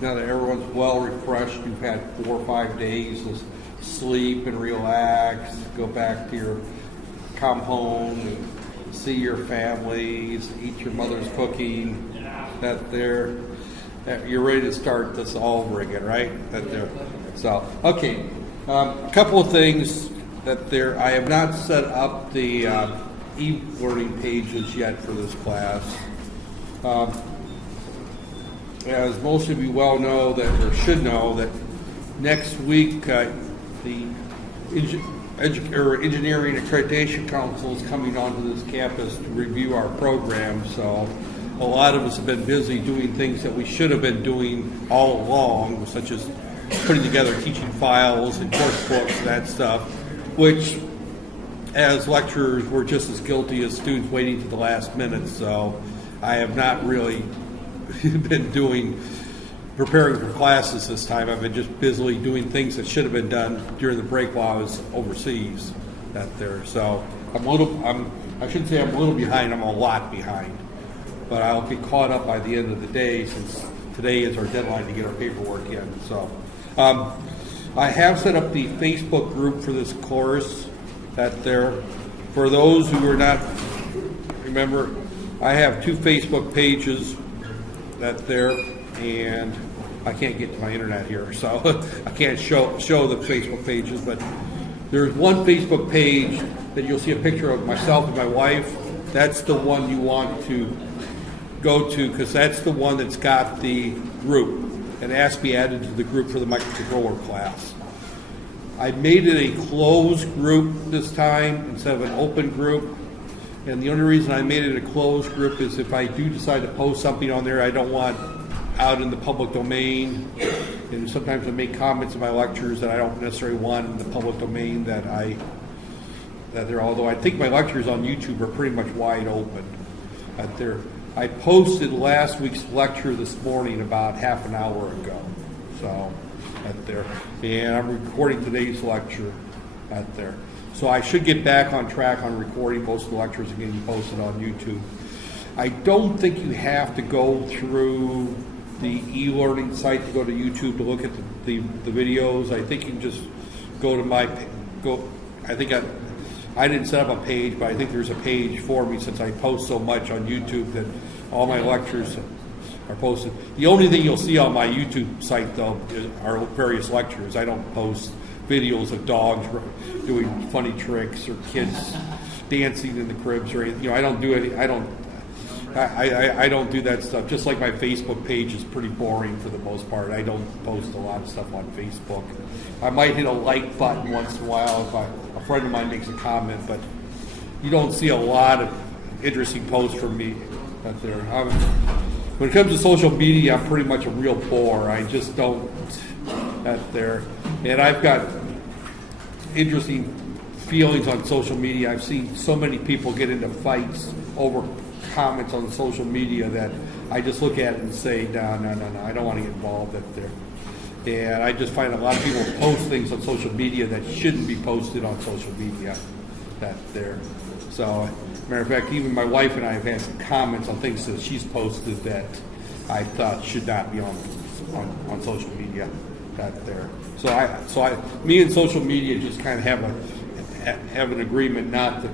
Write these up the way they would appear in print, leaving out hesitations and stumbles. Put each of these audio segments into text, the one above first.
now that everyone's well refreshed, you've had 4 or 5 days to sleep and relax, go back to your come home and see your families, eat your mother's cooking, that you're ready to start this all over again, right? So, okay, a couple of things I have not set up the e-learning pages yet for this class. As most of you well know, or should know, that next week the Engineering Accreditation Council is coming onto this campus to review our program. So a lot of us have been busy doing things that we should have been doing all along, such as putting together teaching files and course books and that stuff, which as lecturers we're just as guilty as students waiting to the last minute. So I have not really been preparing for classes this time. I've been just busily doing things that should have been done during the break while I was overseas So I shouldn't say I'm a little behind, I'm a lot behind. But I'll get caught up by the end of the day, since today is our deadline to get our paperwork in. So I have set up the Facebook group for this course. For those who are not, remember, I have 2 Facebook pages and I can't get to my internet here, so I can't show the Facebook pages, but there's one Facebook page that you'll see a picture of myself and my wife. That's the one you want to go to, because that's the one that's got the group and asked to be added to the group for the microcontroller class. I made it a closed group this time instead of an open group. And the only reason I made it a closed group is if I do decide to post something on there I don't want out in the public domain. And sometimes I make comments in my lectures that I don't necessarily want in the public domain although I think my lectures on YouTube are pretty much wide open. I posted last week's lecture this morning about half an hour ago. So and I'm recording today's lecture So I should get back on track on recording most of the lectures and getting posted on YouTube. I don't think you have to go through the e-learning site to go to YouTube to look at the videos. I think you can just go to I didn't set up a page, but I think there's a page for me since I post so much on YouTube that all my lectures are posted. The only thing you'll see on my YouTube site, though, are various lectures. I don't post videos of dogs doing funny tricks or kids dancing in the cribs or anything. I don't do any. I don't do that stuff. Just like my Facebook page is pretty boring for the most part. I don't post a lot of stuff on Facebook. I might hit a like button once in a while if a friend of mine makes a comment, but you don't see a lot of interesting posts from me out there. When it comes to social media, I'm pretty much a real bore. I just don't out there. And I've got interesting feelings on social media. I've seen so many people get into fights over comments on social media that I just look at it and say, no, I don't want to get involved out there. And I just find a lot of people post things on social media that shouldn't be posted on social media So, matter of fact, even my wife and I have had some comments on things that she's posted that I thought should not be on social media So me and social media just kind of have an agreement not to,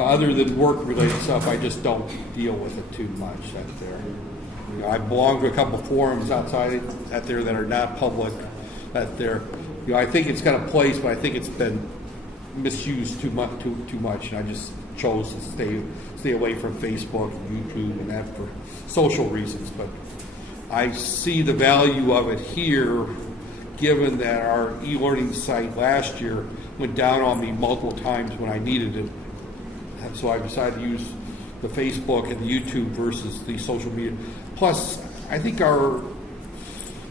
other than work-related stuff, I just don't deal with it too much out there. I belong to a couple forums out there that are not public out there. I think it's got a place, but I think it's been misused too much, and I just chose to stay away from Facebook and YouTube and that for social reasons. But I see the value of it here, given that our e-learning site last year went down on me multiple times when I needed it. So I decided to use the Facebook and the YouTube versus the social media. Plus, I think our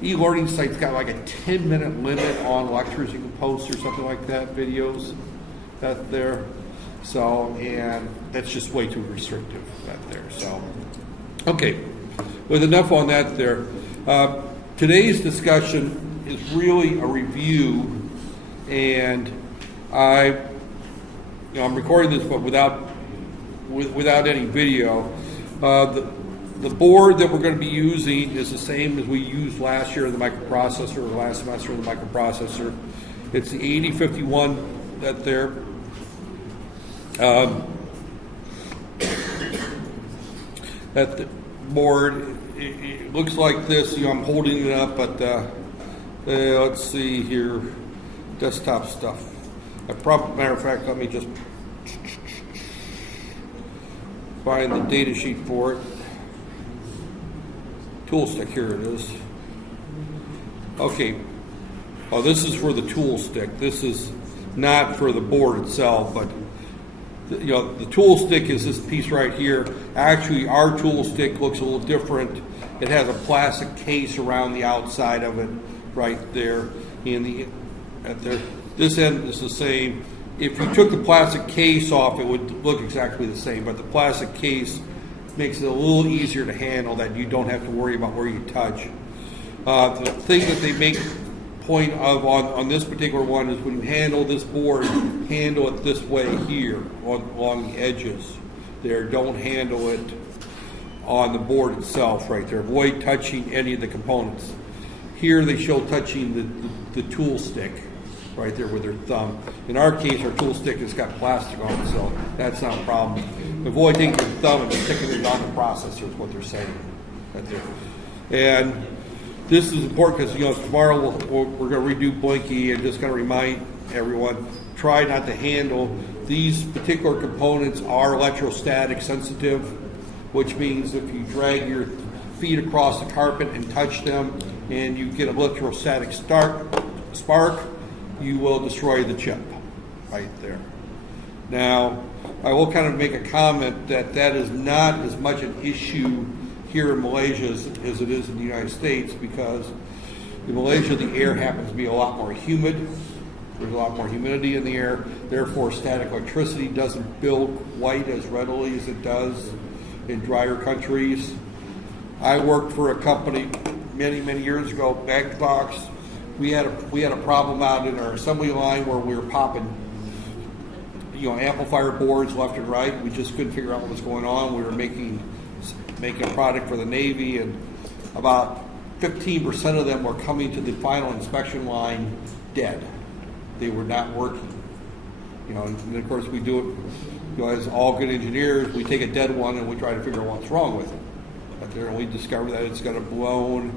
e-learning site's got like a 10-minute limit on lectures you can post or something like that, videos out there. So, and that's just way too restrictive out there. So, okay, with enough on that there. Today's discussion is really a review, and I'm recording this, but without any video. The board that we're going to be using is the same as we used last year in the microprocessor, or last semester in the microprocessor. It's the 8051 that there. That the board, it looks like this. I'm holding it up, but let's see here, desktop stuff. Matter of fact, let me just find the data sheet for it. Tool stick, here it is. Okay. Oh, this is for the tool stick. This is not for the board itself, but the tool stick is this piece right here. Actually, our tool stick looks a little different. It has a plastic case around the outside of it, right there. This end is the same. If you took the plastic case off, it would look exactly the same, but the plastic case makes it a little easier to handle, that you don't have to worry about where you touch. The thing that they make point of on this particular one is when you handle this board, handle it this way here along the edges there. Don't handle it on the board itself right there. Avoid touching any of the components. Here they show touching the tool stick right there with their thumb. In our case, our tool stick has got plastic on it, so that's not a problem. Avoid taking your thumb and sticking it on the processor is what they're saying right there. And this is important because tomorrow we're going to redo Blinky, and just going to remind everyone, try not to handle these particular components. Are electrostatic sensitive, which means if you drag your feet across the carpet and touch them and you get an electrostatic spark, you will destroy the chip right there. Now, I will kind of make a comment that is not as much an issue here in Malaysia as it is in the United States, because in Malaysia the air happens to be a lot more humid. There's a lot more humidity in the air. Therefore, static electricity doesn't build quite as readily as it does in drier countries. I worked for a company many years ago, Bagbox. We had a problem out in our assembly line where we were popping, amplifier boards left and right. We just couldn't figure out what was going on. We were making a product for the Navy, and about 15% of them were coming to the final inspection line dead. They were not working. And of course we do it, as all good engineers, we take a dead one and we try to figure out what's wrong with it. But there we discover that it's got a blown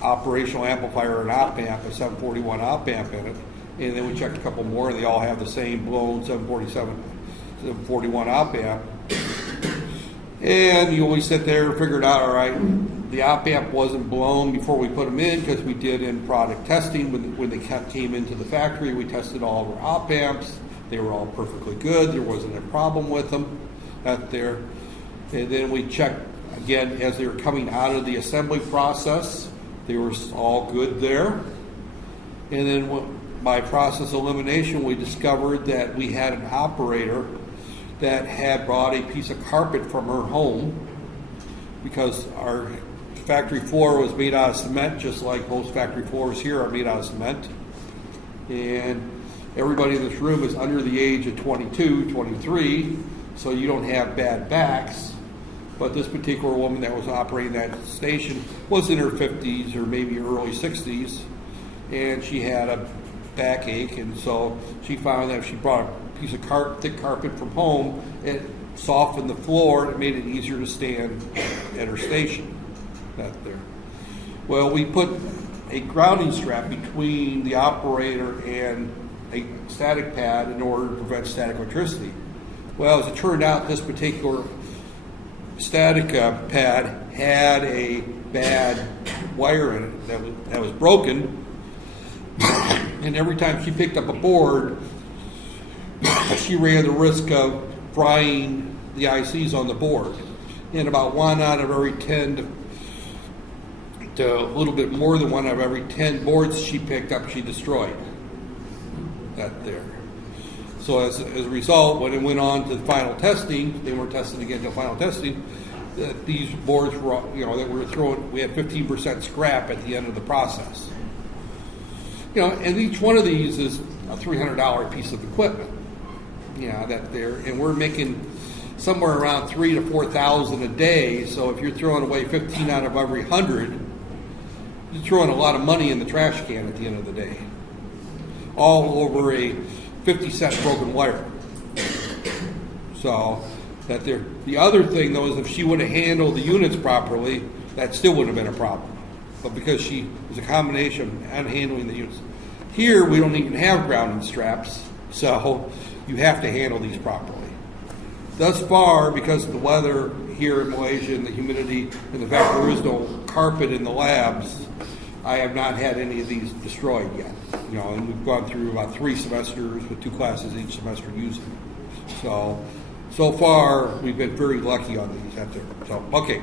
operational amplifier, an op amp, a 741 op amp in it, and then we checked a couple more, and they all have the same blown 741 op amp. And we sit there and figured out, all right, the op amp wasn't blown before we put them in, because we did in-product testing. When they came into the factory, we tested all of our op amps. They were all perfectly good. There wasn't a problem with them out there. And then we checked again as they were coming out of the assembly process. They were all good there. And then by process elimination, we discovered that we had an operator that had brought a piece of carpet from her home, because our factory floor was made out of cement, just like most factory floors here are made out of cement. And everybody in this room is under the age of 22, 23, so you don't have bad backs. But this particular woman that was operating that station was in her 50s or maybe early 60s, and she had a backache, and so she found that if she brought a piece of thick carpet from home, it softened the floor and it made it easier to stand at her station. That there. Well, we put a grounding strap between the operator and a static pad in order to prevent static electricity. Well, as it turned out, this particular static pad had a bad wire in it that was broken, and every time she picked up a board, she ran the risk of frying the ICs on the board. And about 1 out of every 10 to a little bit more than 1 out of every 10 boards she picked up, she destroyed. That there. So as a result, when it went on to the final testing, they weren't tested again until final testing, these boards were, that we were throwing, we had 15% scrap at the end of the process. And each one of these is a $300 piece of equipment. That there, and we're making somewhere around 3,000 to 4,000 a day. So if you're throwing away 15 out of every 100, you're throwing a lot of money in the trash can at the end of the day. All over a 50-cent broken wire. So that there. The other thing though is if she would have handled the units properly, that still wouldn't have been a problem. But because she was a combination of handling the units. Here we don't even have grounding straps, so you have to handle these properly. Thus far, because of the weather here in Malaysia and the humidity and the fact there is no carpet in the labs, I have not had any of these destroyed yet. You know, and we've gone through about 3 semesters with 2 classes each semester using them. So far, we've been very lucky on these. So, okay.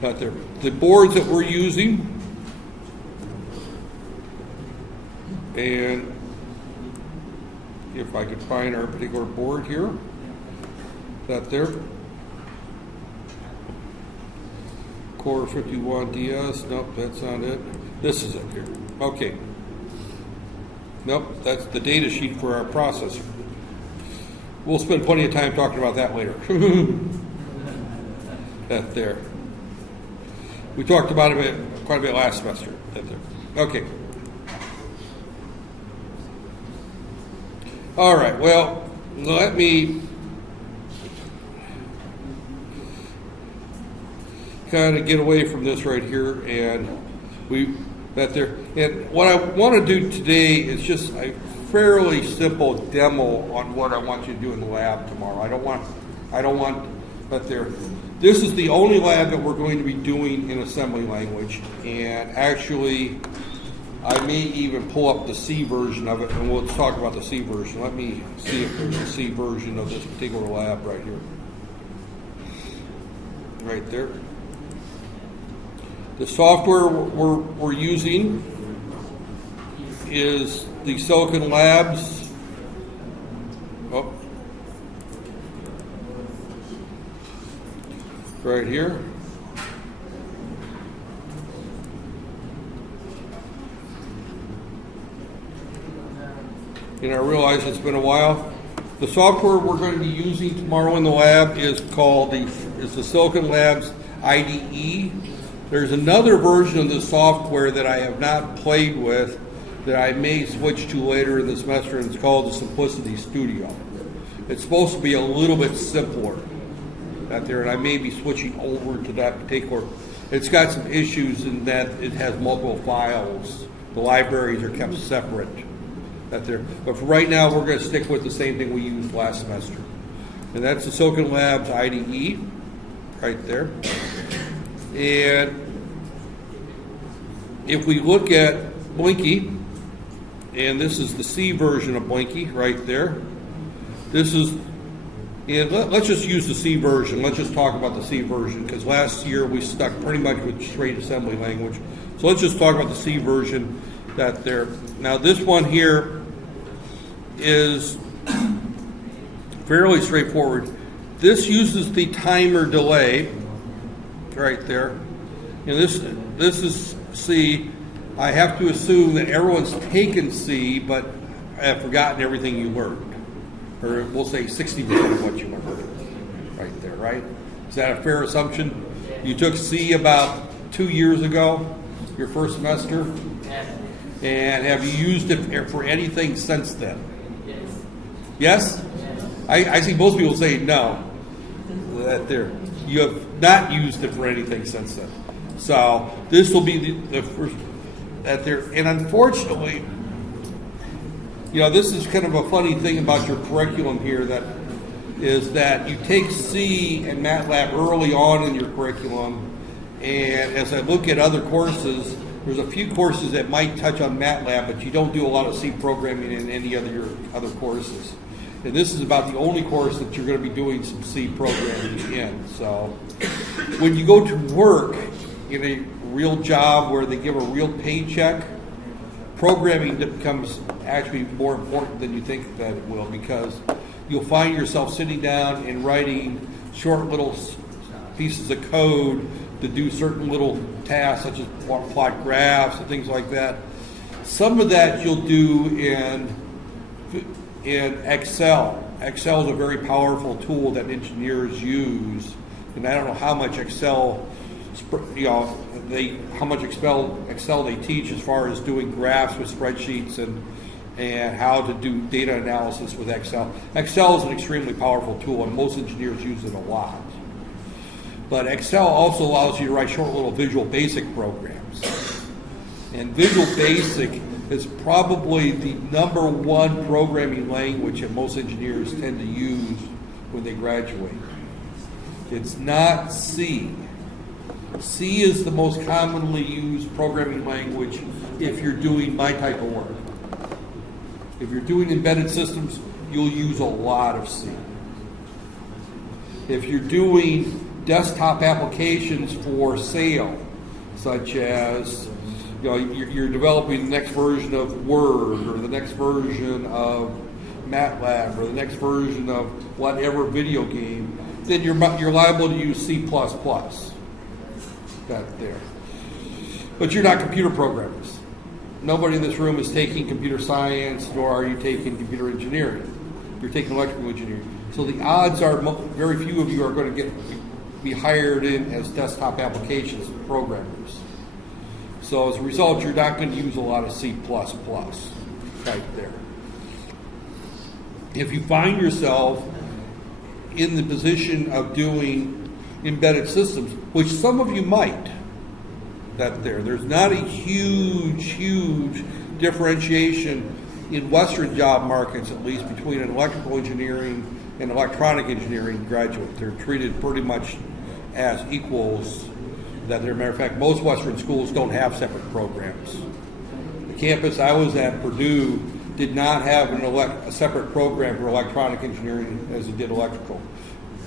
The boards that we're using, and if I could find our particular board here, there. Core 51 DS, nope, that's not it. This is it here. Okay. Nope, that's the data sheet for our processor. We'll spend plenty of time talking about that later. That there. We talked about it quite a bit last semester. That there. Okay. All right, well, let me kind of get away from this right here, and and what I want to do today is just a fairly simple demo on what I want you to do in the lab tomorrow. I don't want that there. This is the only lab that we're going to be doing in assembly language, and actually I may even pull up the C version of it, and we'll talk about the C version. Let me see if there's a C version of this particular lab right here. Right there. The software we're using is the Silicon Labs. Oh. Right here. And I realize it's been a while. The software we're going to be using tomorrow in the lab is called the Silicon Labs IDE. There's another version of the software that I have not played with that I may switch to later in the semester, and it's called the Simplicity Studio. It's supposed to be a little bit simpler out there, and I may be switching over to that particular. It's got some issues in that it has multiple files. The libraries are kept separate out there. But for right now, we're going to stick with the same thing we used last semester. And that's the Silicon Labs IDE right there. And if we look at Blinky, and this is the C version of Blinky right there. This is, and let's just use the C version. Let's just talk about the C version, because last year we stuck pretty much with straight assembly language. So let's just talk about the C version that there. Now this one here is fairly straightforward. This uses the timer delay right there. And this is C. I have to assume that everyone's taken C, but have forgotten everything you learned. Or we'll say 60% of what you learned right there, right? Is that a fair assumption? You took C about 2 years ago, your first semester? And have you used it for anything since then? Yes? I see most people say no. That there. You have not used it for anything since then. So this will be the first that there. And unfortunately, you know, this is kind of a funny thing about your curriculum here, that is that you take C and MATLAB early on in your curriculum, and as I look at other courses, there's a few courses that might touch on MATLAB, but you don't do a lot of C programming in any of your other courses. And this is about the only course that you're going to be doing some C programming in. So when you go to work in a real job where they give a real paycheck, programming becomes actually more important than you think that it will, because you'll find yourself sitting down and writing short little pieces of code to do certain little tasks, such as plot graphs and things like that. Some of that you'll do in Excel, Excel is a very powerful tool that engineers use, and I don't know how much Excel, how much Excel they teach as far as doing graphs with spreadsheets and how to do data analysis with Excel. Excel is an extremely powerful tool, and most engineers use it a lot. But Excel also allows you to write short little Visual Basic programs. And Visual Basic is probably the #1 programming language that most engineers tend to use when they graduate. It's not C. C is the most commonly used programming language if you're doing my type of work. If you're doing embedded systems, you'll use a lot of C. If you're doing desktop applications for sale, such as you're developing the next version of Word or the next version of MATLAB or the next version of whatever video game, then you're liable to use C++. That there. But you're not computer programmers. Nobody in this room is taking computer science, nor are you taking computer engineering. You're taking electrical engineering. So the odds are very few of you are going to be hired in as desktop applications programmers. So as a result, you're not going to use a lot of C++ right there. If you find yourself in the position of doing embedded systems, which some of you might, there's not a huge differentiation in Western job markets, at least, between an electrical engineering and electronic engineering graduate. They're treated pretty much as equals. That, as a matter of fact, most Western schools don't have separate programs. The campus I was at, Purdue, did not have a separate program for electronic engineering as it did electrical.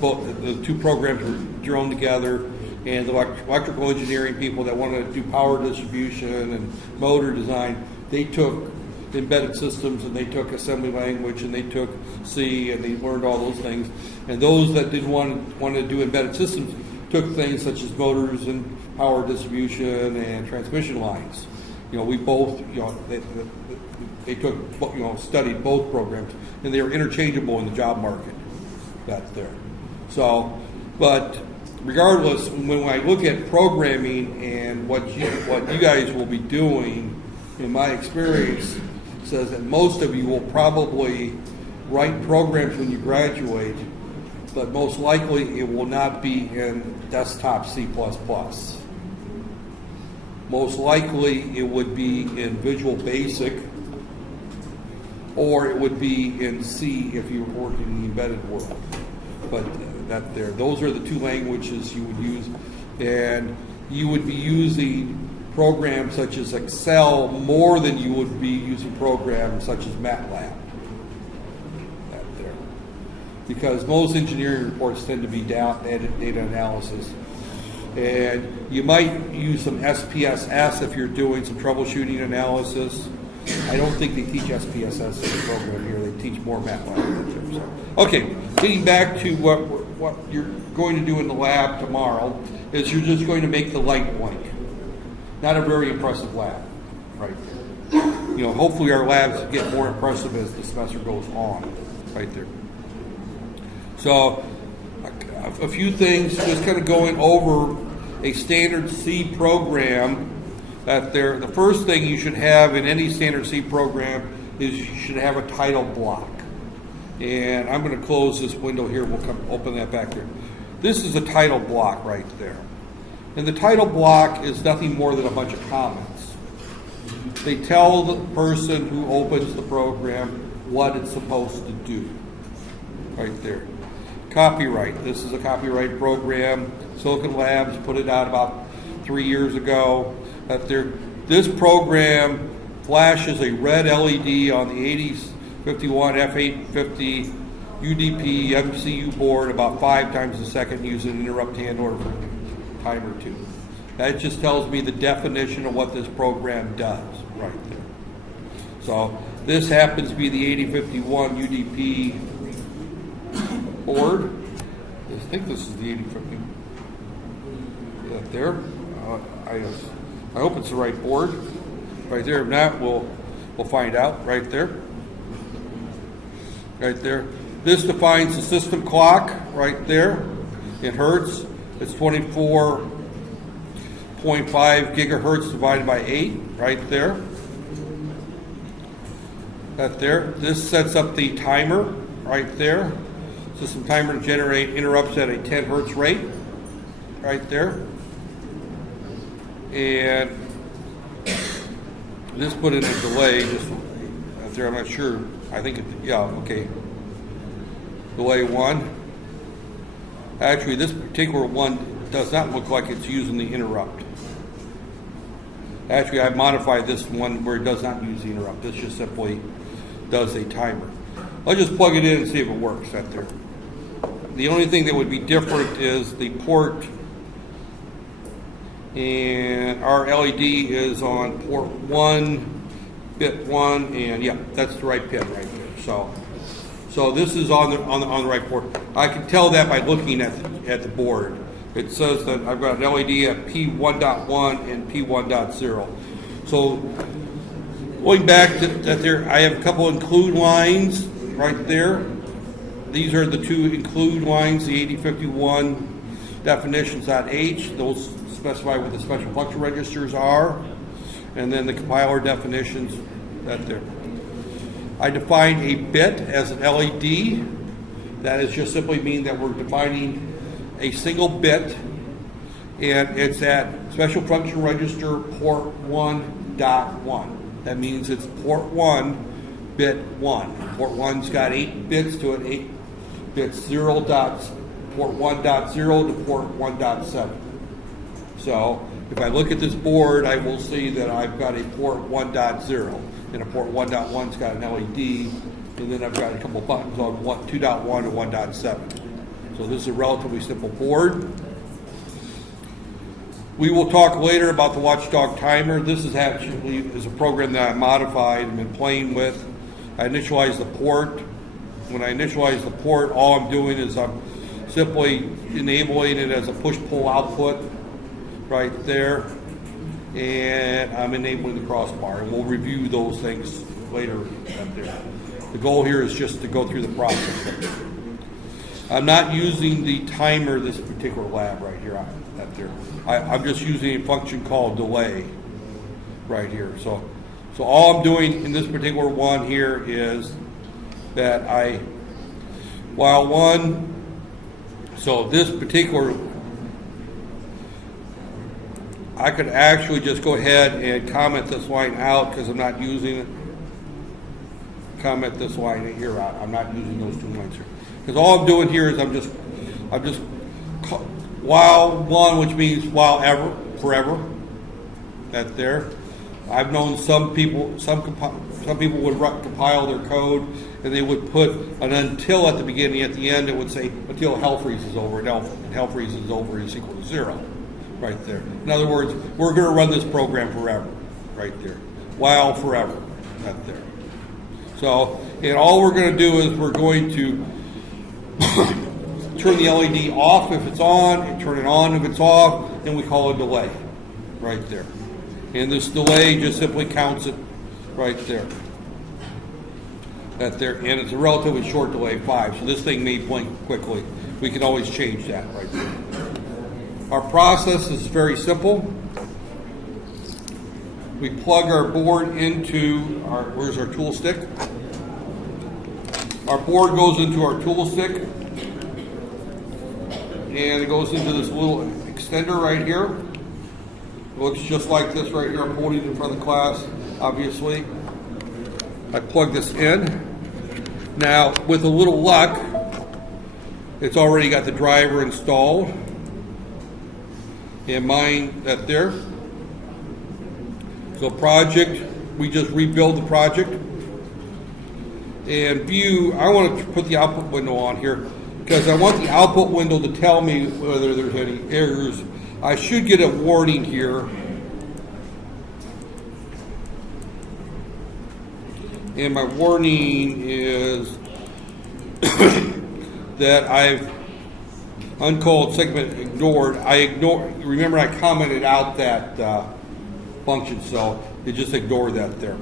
Both the two programs were thrown together, and the electrical engineering people that wanted to do power distribution and motor design, they took embedded systems and they took assembly language and they took C and they learned all those things. And those that didn't want to do embedded systems took things such as motors and power distribution and transmission lines. We both, they took, studied both programs, and they were interchangeable in the job market. That's there. So, but regardless, when I look at programming and what you guys will be doing, in my experience, says that most of you will probably write programs when you graduate, but most likely it will not be in desktop C++. Most likely it would be in Visual Basic, or it would be in C if you were working in the embedded world. But those are the two languages you would use, and you would be using programs such as Excel more than you would be using programs such as MATLAB. Because most engineering reports tend to be data analysis. And you might use some SPSS if you're doing some troubleshooting analysis. I don't think they teach SPSS in the program here. They teach more MATLAB. Okay, getting back to what you're going to do in the lab tomorrow is you're just going to make the light blink. Not a very impressive lab, right there. Hopefully our labs get more impressive as the semester goes on, right there. So, a few things, just kind of going over a standard C program. The first thing you should have in any standard C program is you should have a title block. And I'm going to close this window here. We'll open that back here. This is a title block right there. And the title block is nothing more than a bunch of comments. They tell the person who opens the program what it's supposed to do. Right there. Copyright. This is a copyright program. Silicon Labs put it out about 3 years ago. This program flashes a red LED on the 8051 F850 UDP MCU board about 5 times a second using an interrupt handler for a time or two. That just tells me the definition of what this program does right there. So this happens to be the 8051 UDP board. I think this is the 8050. That there. I hope it's the right board. Right there. If not, we'll find out. Right there. Right there. This defines the system clock right there in hertz. It's 24.5 gigahertz divided by 8 right there. That there. This sets up the timer right there. System timer to generate interrupts at a 10 hertz rate right there. And this put in a delay just right there. I'm not sure. I think yeah, okay. Delay 1. Actually, this particular one does not look like it's using the interrupt. Actually, I've modified this one where it does not use the interrupt. This just simply does a timer. I'll just plug it in and see if it works out there. The only thing that would be different is the port, and our LED is on port 1, bit 1, and yeah, that's the right pin right there. So this is on the right port. I can tell that by looking at the board. It says that I've got an LED at P1.1 and P1.0. So going back to that there, I have a couple include lines right there. These are the two include lines, the 8051 definitions.h. Those specify what the special function registers are. And then the compiler definitions that there. I define a bit as an LED. That is just simply mean that we're defining a single bit, and it's at special function register port 1.1. That means it's port 1, bit 1. Port 1's got 8 bits to it, 8 bits port 1.0 to port 1.7. So if I look at this board, I will see that I've got a port 1.0, and a port 1.1's got an LED, and then I've got a couple buttons on 2.1 and 1.7. So this is a relatively simple board. We will talk later about the Watchdog timer. This is actually a program that I modified and been playing with. I initialize the port. When I initialize the port, all I'm doing is I'm simply enabling it as a push-pull output right there, and I'm enabling the crossbar, and we'll review those things later up there. The goal here is just to go through the process. I'm not using the timer this particular lab right here up there. I'm just using a function called delay right here. So all I'm doing in this particular one here is that so this particular, I could actually just go ahead and comment this line out because I'm not using it. Comment this line here out. I'm not using those two lines here. Because all I'm doing here is I'm just while one, which means while ever, forever. That there. I've known some people would compile their code and they would put an until at the beginning. At the end, it would say until hell freezes over, and hell freezes over is equal to 0, right there. In other words, we're going to run this program forever, right there. While forever, right there. So, and all we're going to do is we're going to turn the LED off if it's on, and turn it on if it's off, and we call a delay right there. And this delay just simply counts it right there. That there, and it's a relatively short delay, 5, so this thing may blink quickly. We can always change that right there. Our process is very simple. We plug our board into where's our tool stick? Our board goes into our tool stick, and it goes into this little extender right here. It looks just like this right here. I'm holding it in front of the class, obviously. I plug this in. Now, with a little luck, it's already got the driver installed. And mine, that there. So project, we just rebuild the project. And view, I want to put the output window on here because I want the output window to tell me whether there's any errors. I should get a warning here. And my warning is that I've uncalled segment ignored. Remember I commented out that function, so it just ignored that there.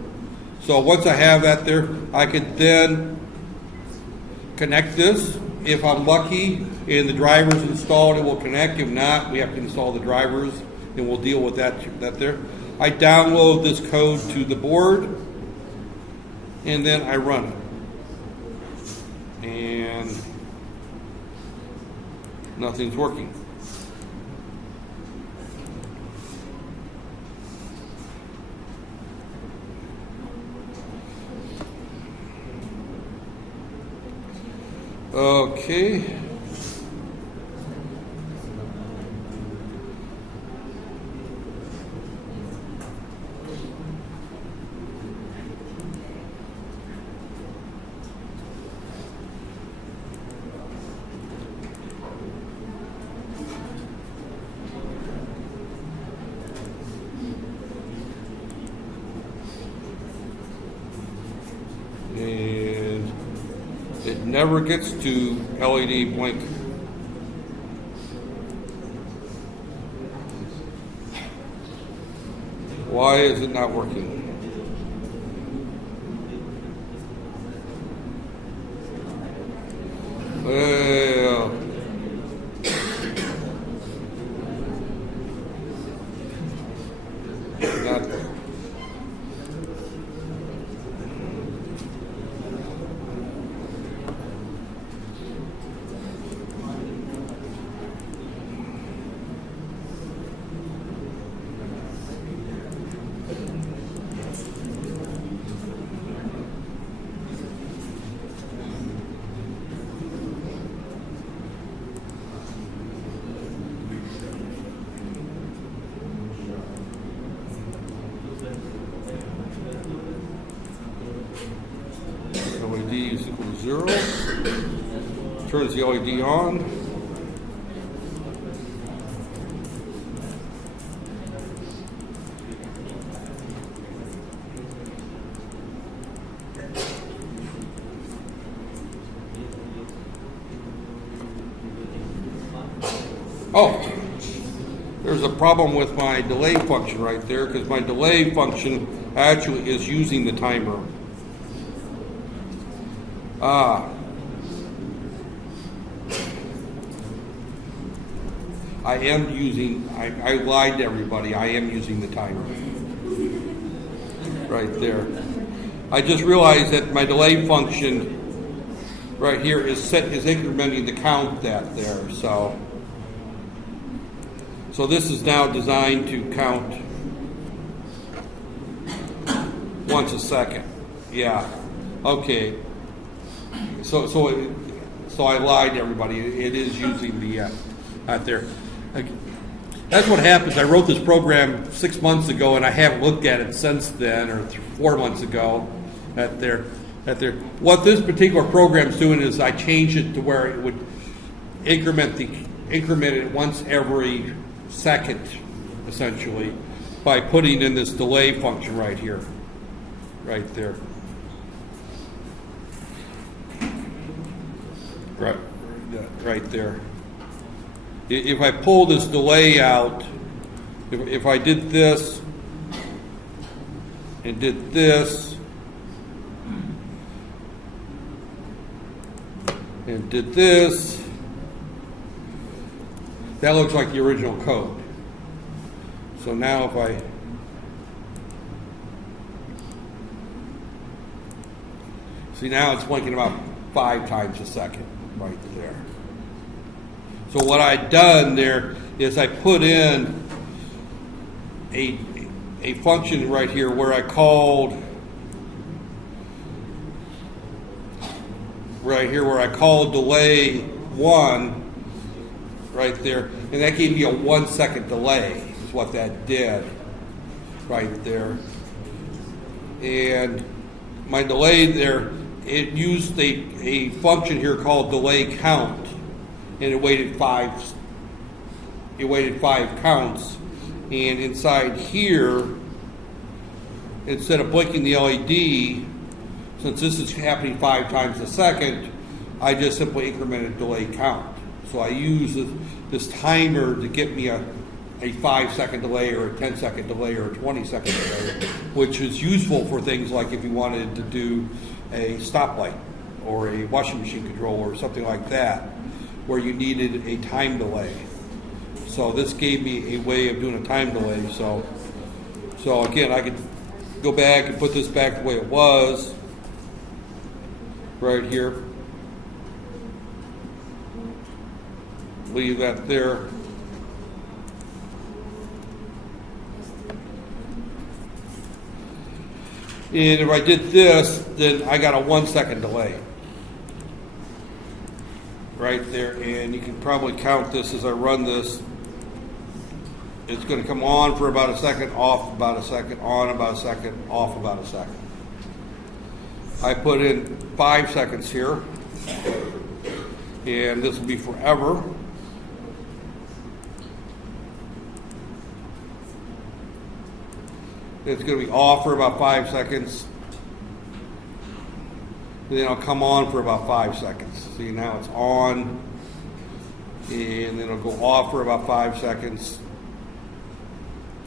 So once I have that there, I can then connect this. If I'm lucky and the driver's installed, it will connect. If not, we have to install the drivers, and we'll deal with that there. I download this code to the board, and then I run it. And nothing's working. Okay. And it never gets to LED blink. Why is it not working? Well, not. LED is equal to 0. Turns the LED on. Oh, there's a problem with my delay function right there, because my delay function actually is using the timer. I lied to everybody. I am using the timer. Right there. I just realized that my delay function right here is incrementing the count that there. So this is now designed to count once a second. Yeah. Okay. So I lied to everybody. It is using the out there. That's what happens. I wrote this program 6 months ago, and I haven't looked at it since then, or 4 months ago. At there. What this particular program is doing is I changed it to where it would increment it once every second, essentially, by putting in this delay function right here, right there. Right there. If I pull this delay out, if I did this and did this and did this, that looks like the original code. So now if I see, now it's blinking about 5 times a second right there. So what I've done there is I put in a function right here where I called delay 1 right there, and that gave me a 1 second delay is what that did right there. And my delay there, it used a function here called delay count, and it waited 5 counts. And inside here, instead of blinking the LED, since this is happening 5 times a second, I just simply incremented delay count. So I use this timer to get me a 5-second delay or a 10-second delay or a 20-second delay, which is useful for things like if you wanted to do a stoplight or a washing machine controller or something like that, where you needed a time delay. So this gave me a way of doing a time delay. So again, I could go back and put this back the way it was, right here. Leave that there. And if I did this, then I got a 1 second delay. Right there, and you can probably count this as I run this. It's going to come on for about a second, off about a second, on about a second, off about a second. I put in 5 seconds here, and this will be forever. It's going to be off for about 5 seconds. And then I'll come on for about 5 seconds. See, now it's on, and then it'll go off for about 5 seconds,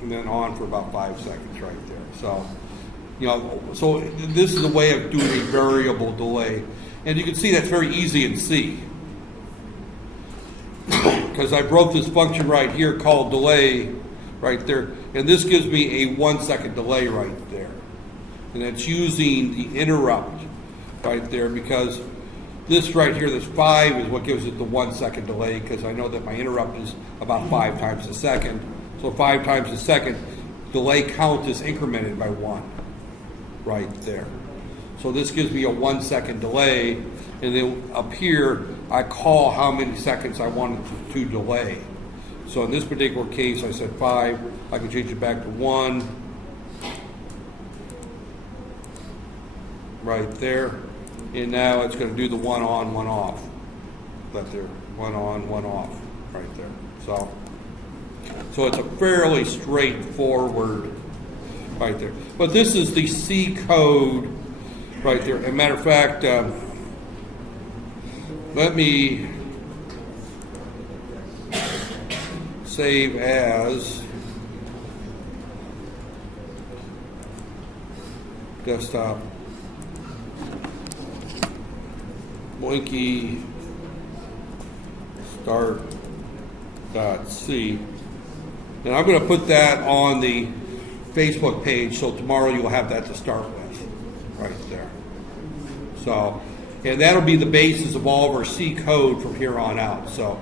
and then on for about 5 seconds right there. So, so this is a way of doing a variable delay. And you can see that's very easy in C. Because I broke this function right here called delay right there. And this gives me a 1 second delay right there. And it's using the interrupt right there, because this right here, this 5 is what gives it the 1 second delay, because I know that my interrupt is about 5 times a second. So 5 times a second, delay count is incremented by 1 right there. So this gives me a 1 second delay, and then up here, I call how many seconds I want it to delay. So in this particular case, I said 5. I can change it back to 1 right there. And now it's going to do the 1 on, 1 off. Right there, 1 on, 1 off right there. So it's a fairly straightforward right there. But this is the C code right there. As a matter of fact, let me save as desktop blinky start.c, and I'm going to put that on the Facebook page, so tomorrow you'll have that to start with right there. So, and that'll be the basis of all of our C code from here on out. So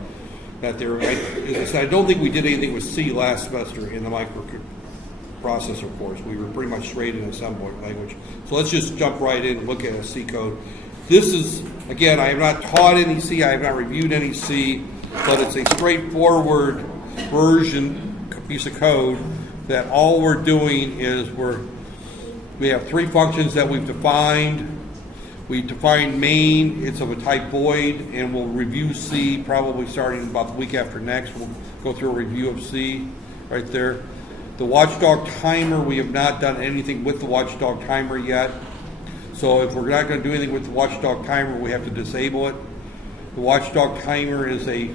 that there, as I said, I don't think we did anything with C last semester in the microprocessor course. We were pretty much straight in assembly language. So let's just jump right in and look at a C code. This is, again, I have not taught any C, I have not reviewed any C, but it's a straightforward version, piece of code, that all we're doing is we have 3 functions that we've defined. We define main, it's of a type void, and we'll review C probably starting about the week after next. We'll go through a review of C right there. The watchdog timer, we have not done anything with the watchdog timer yet. So if we're not going to do anything with the watchdog timer, we have to disable it. The watchdog timer is a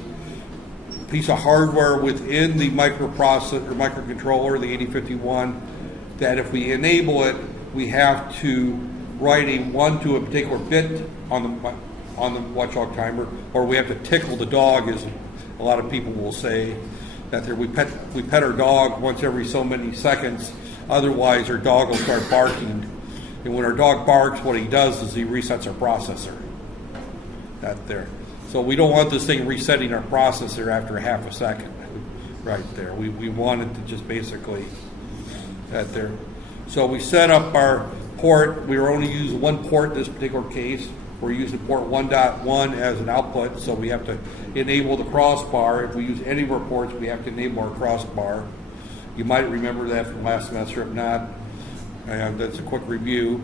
piece of hardware within the microprocessor or microcontroller, the 8051, that if we enable it, we have to write a 1 to a particular bit on the watchdog timer, or we have to tickle the dog, as a lot of people will say. That we pet our dog once every so many seconds, otherwise our dog will start barking. And when our dog barks, what he does is he resets our processor. That there. So we don't want this thing resetting our processor after half a second. Right there. We want it to just basically that there. So we set up our port. We are only using 1 port in this particular case. We're using port 1.1 as an output, so we have to enable the crossbar. If we use any of our ports, we have to enable our crossbar. You might remember that from last semester. If not, that's a quick review.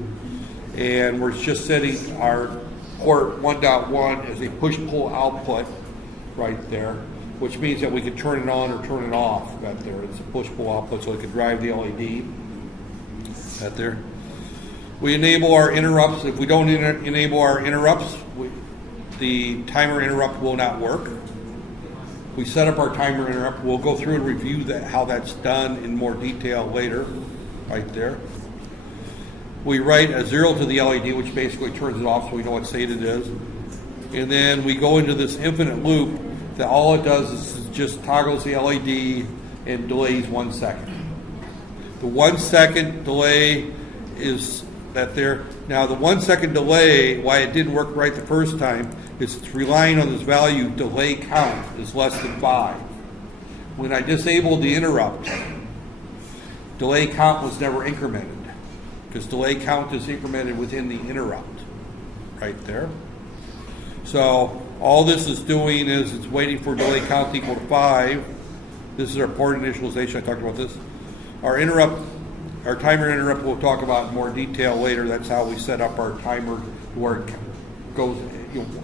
And we're just setting our port 1.1 as a push-pull output right there, which means that we can turn it on or turn it off right there. It's a push-pull output, so it can drive the LED right there. We enable our interrupts. If we don't enable our interrupts, the timer interrupt will not work. We set up our timer interrupt. We'll go through and review how that's done in more detail later, right there. we write a 0 to the LED, which basically turns it off so we know what state it is. And then we go into this infinite loop that all it does is just toggles the LED and delays 1 second. The 1 second delay is that there. Now the 1 second delay, why it didn't work right the first time, is it's relying on this value delay count is less than 5. When I disabled the interrupt, delay count was never incremented, because delay count is incremented within the interrupt, right there. So all this is doing is it's waiting for delay count equal to 5. This is our port initialization. I talked about this. Our timer interrupt we'll talk about in more detail later. That's how we set up our timer where it goes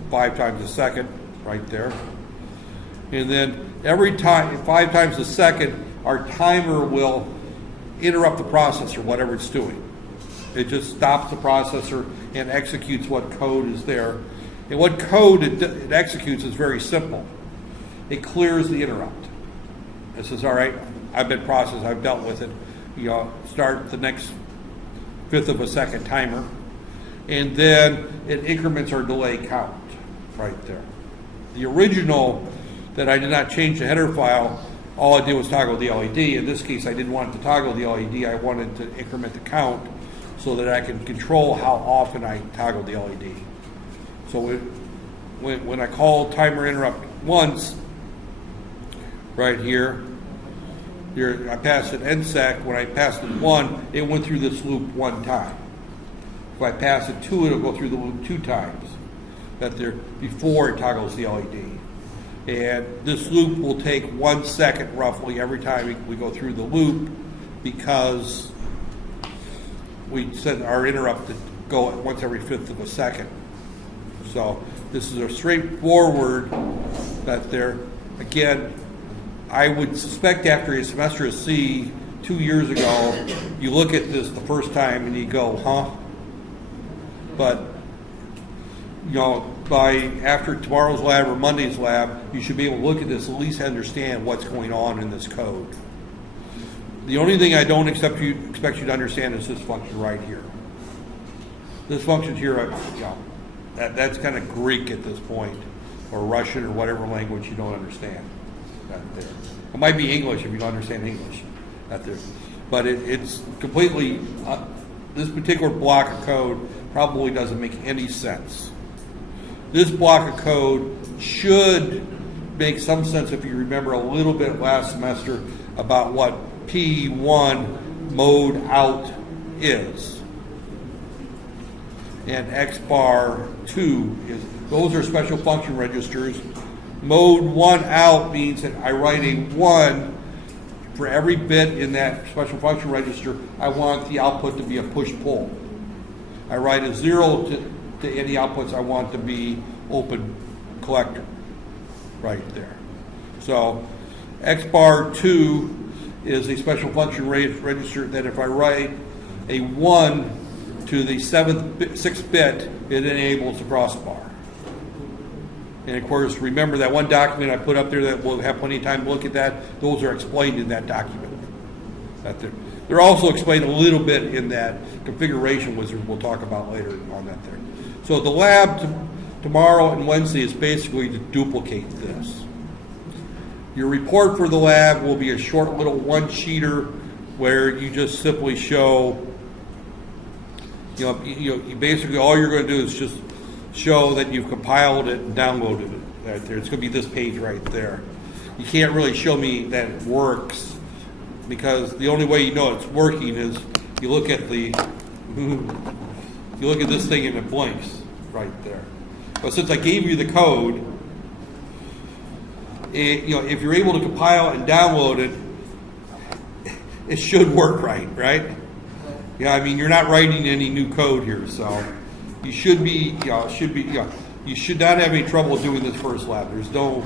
5 times a second, right there. And then every time, 5 times a second, our timer will interrupt the processor, whatever it's doing. It just stops the processor and executes what code is there. And what code it executes is very simple. It clears the interrupt. It says, all right, I've been processed, I've dealt with it. Start the next 1/5 of a second timer. And then it increments our delay count right there. The original that I did not change the header file, all I did was toggle the LED. In this case, I didn't want it to toggle the LED. I wanted to increment the count so that I can control how often I toggle the LED. So when I call timer interrupt once, right here, I passed it NSEC. When I passed it 1, it went through this loop 1 time. If I pass it 2, it'll go through the loop 2 times. Before it toggles the LED. And this loop will take 1 second roughly every time we go through the loop, because we set our interrupt to go once every 1/5 of a second. So this is a straightforward that there. Again, I would suspect after a semester of C 2 years ago, you look at this the first time and you go, huh? But by after tomorrow's lab or Monday's lab, you should be able to look at this, at least understand what's going on in this code. The only thing I don't expect you to understand is this function right here. This function here, that's kind of Greek at this point, or Russian, or whatever language you don't understand. There. It might be English if you don't understand English. There. But it's completely, this particular block of code probably doesn't make any sense. This block of code should make some sense if you remember a little bit last semester about what P1 mode out is. And X bar 2 is, those are special function registers. Mode 1 out means that I write a 1 for every bit in that special function register. I want the output to be a push-pull. I write a 0 to any outputs I want to be open collector, right there. So X bar 2 is a special function register that if I write a 1 to the 6th bit, it enables the crossbar. And of course, remember that one document I put up there that we'll have plenty of time to look at that. Those are explained in that document. They're also explained a little bit in that configuration wizard we'll talk about later on that there. So the lab tomorrow and Wednesday is basically to duplicate this. Your report for the lab will be a short little one-sheeter where you just simply show, you basically all you're going to do is just show that you've compiled it and downloaded it right there. It's going to be this page right there. You can't really show me that it works, because the only way you know it's working is you look at this thing and it blinks right there. But since I gave you the code, if you're able to compile and download it, it should work right? You're not writing any new code here, so you should be, you should not have any trouble doing this first lab. There's no,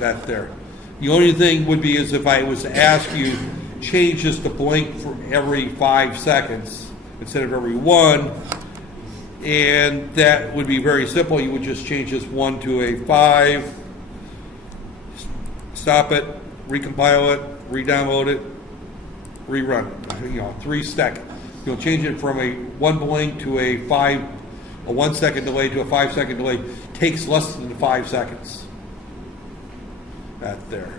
that there. The only thing would be is if I was to ask you, change this to blink for every 5 seconds instead of every 1, and that would be very simple. You would just change this 1 to a 5, stop it, recompile it, re-download it, rerun it. 3 seconds. you'll change it from a 1 blink to a 1 second delay to a 5 second delay takes less than 5 seconds. That there.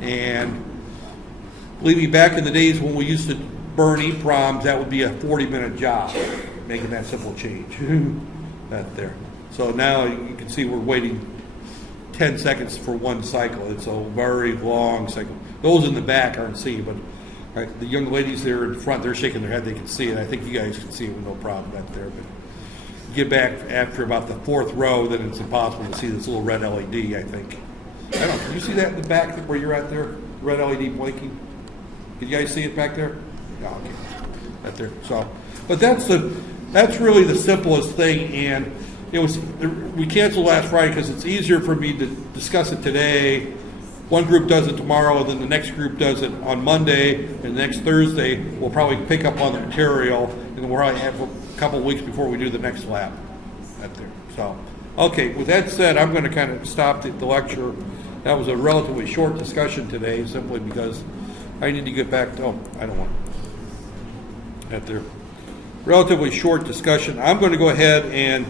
And believe me, back in the days when we used to burn EEPROMs, that would be a 40-minute job, making that simple change. That there. So now you can see we're waiting 10 seconds for one cycle. It's a very long cycle. Those in the back aren't seeing, but the young ladies there in front, they're shaking their head. They can see it. I think you guys can see it with no problem right there. But get back after about the 4th row, then it's impossible to see this little red LED, I think. I don't know. Can you see that in the back where you're at there? Red LED blinking? Can you guys see it back there? Yeah, okay. Right there. So, but that's really the simplest thing. And we canceled last Friday because it's easier for me to discuss it today. One group does it tomorrow, then the next group does it on Monday, and next Thursday we'll probably pick up on the material, and we'll probably have a couple of weeks before we do the next lab. Right there. So, okay. With that said, I'm going to kind of stop the lecture. That was a relatively short discussion today, simply because I need to get back to. Oh, I don't want that there. Relatively short discussion. I'm going to go ahead and